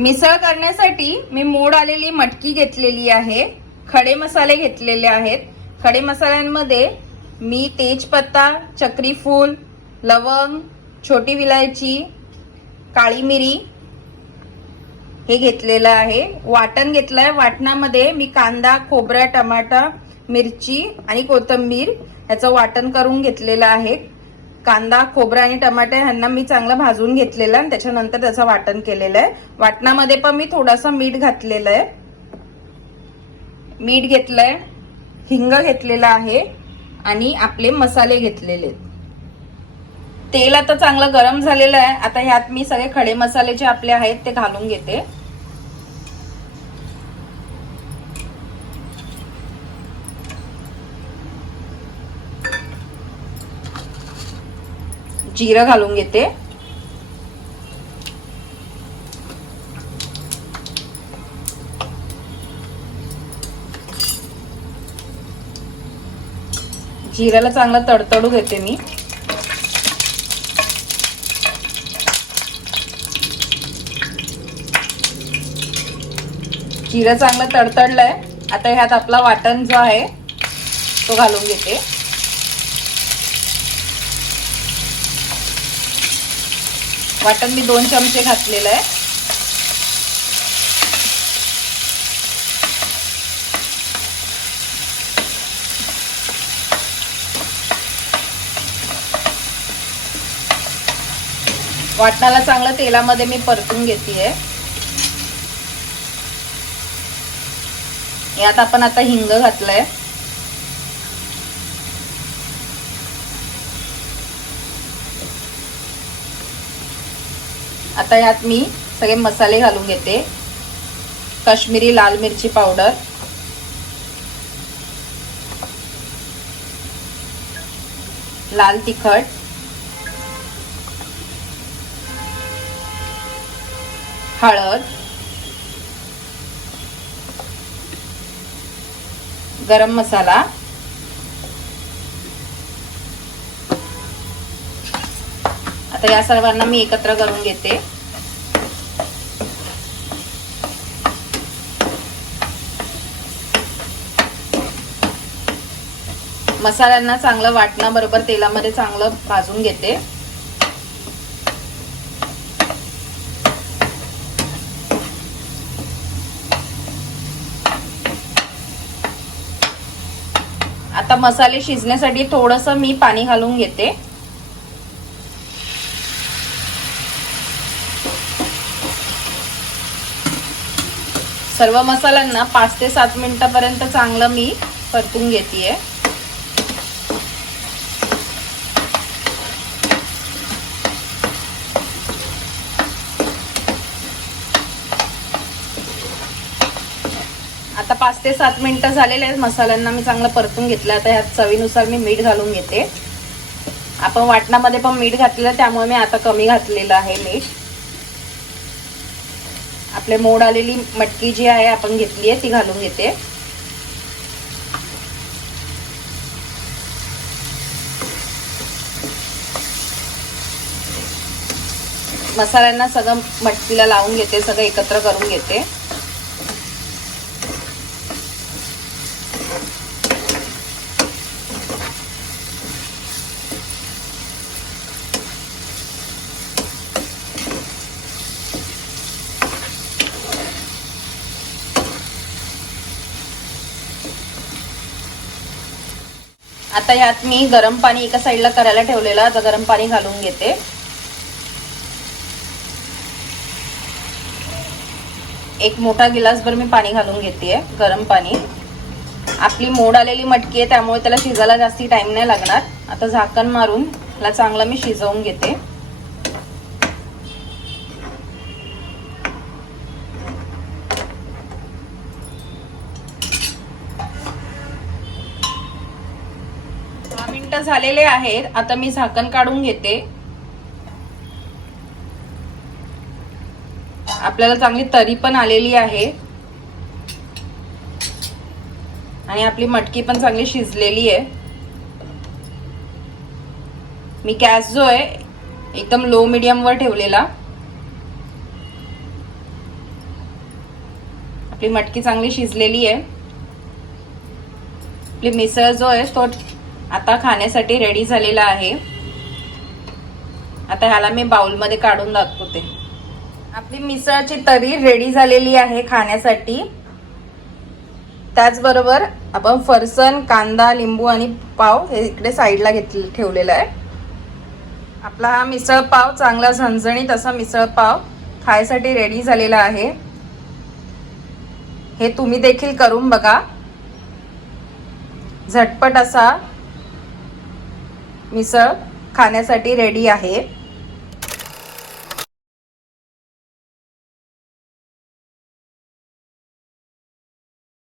मिसळ करण्यासाठी मी मोड आलेली मटकी घेतलेली आहे. खडे मसाले घेतलेले आहेत. खडे मसाल्यांमध्ये मी तेजपत्ता चक्रीफूल लवंग छोटी विलायची काळी मिरी हे घेतलेलं आहे. वाटण घेतलंय. वाटणामध्ये मी कांदा खोबरा टमाटा मिरची आणि कोथिंबीर याचं वाटण करून घेतलेलं आहे. कांदा खोबरा आणि टमाटे ह्यांना मी चांगलं भाजून घेतलेलं आहे आणि त्याच्यानंतर त्याचं वाटण केलेलं आहे. वाटणामध्ये पण मी थोडंसं मीठ घातलेलं आहे. मीठ घेतलंय हिंग घेतलेलं आहे आणि आपले मसाले घेतलेले तेल आता चांगलं गरम झालेलं आहे. आता ह्यात मी सगळे खडे मसाले जे आपले आहेत ते घालून घेते. जिरं घालून घेते. जिऱ्याला चांगलं तडतडू घेते मी. जिरं चांगलं तडतडलंय. आता ह्यात आपला वाटण जो आहे तो घालून घेते. वाटण मी दोन चमचे घातलेलं आहे. वाटणाला चांगलं तेलामध्ये मी परतून घेते यात आपण आता हिंग घातलंय. आता यात मी सगळे मसाले घालून घेते. काश्मीरी लाल मिरची पावडर. लाल तिखट. हळद. गरम मसाला. आता या सर्वांना मी एकत्र करून घेते. मसाल्यांना चांगलं वाटण्याबरोबर तेलामध्ये चांगलं भाजून घेते. आता मसाले शिजण्यासाठी थोडस मी पाणी घालून घेते. सर्व मसाल्यांना पाच ते सात मिनिटापर्यंत चांगलं मी परतून घेते आता पाच ते सात मिनिटं झालेले आहेत. मसाल्यांना मी चांगलं परतून घेतलं. आता ह्यात चवीनुसार मी मीठ घालून घेते. आपण वाटणामध्ये पण मीठ घातलेलं त्यामुळे मी आता कमी घातलेलं आहे मीठ. आपले मोड आलेली मटकी जी आहे आपण घेतली आहे ती घालून घेते. मसाल्यांना सगळं मटकीला लावून घेते सगळं एकत्र करून घेते. आता यात मी गरम पाणी एका साईडला करायला ठेवलेलं आता गरम पाणी घालून घेते. एक मोठा गिलासभर मी पाणी घालून घेते गरम पाणी. आपली मोड आलेली मटकी आहे त्यामुळे त्याला शिजायला जास्ती टाइम नाही लागणार. आता झाकण मारून त्याला चांगलं मी शिजवून घेते. दहा झालेले आहेत. आता मी झाकण काढून घेते. आपल्याला चांगली तरी पण आलेली आहे. आणि आपली मटकी पण चांगली शिजलेली आहे. मी गॅस जो आहे एकदम लो मीडियम वर ठेवलेला. आपली मटकी चांगली शिजलेली आहे. आपली मिसळ जो आहे तो आता खाण्यासाठी रेडी झालेला आहे. आता ह्याला मी बाउलमध्ये काढून दाखवते. आपली मिसळची तरी रेडी झालेली आहे खाण्यासाठी. त्याचबरोबर आपण फरसन कांदा लिंबू आणि पाव हे इकडे साईडला घेतले ठेवलेला आहे. आपला हा मिसळ पाव चांगला झणझणीत असा मिसळ पाव खायसाठी रेडी झालेला आहे. हे तुम्ही देखील करून बघा. झटपट असा मिसळ खाण्यासाठी रेडी आहे.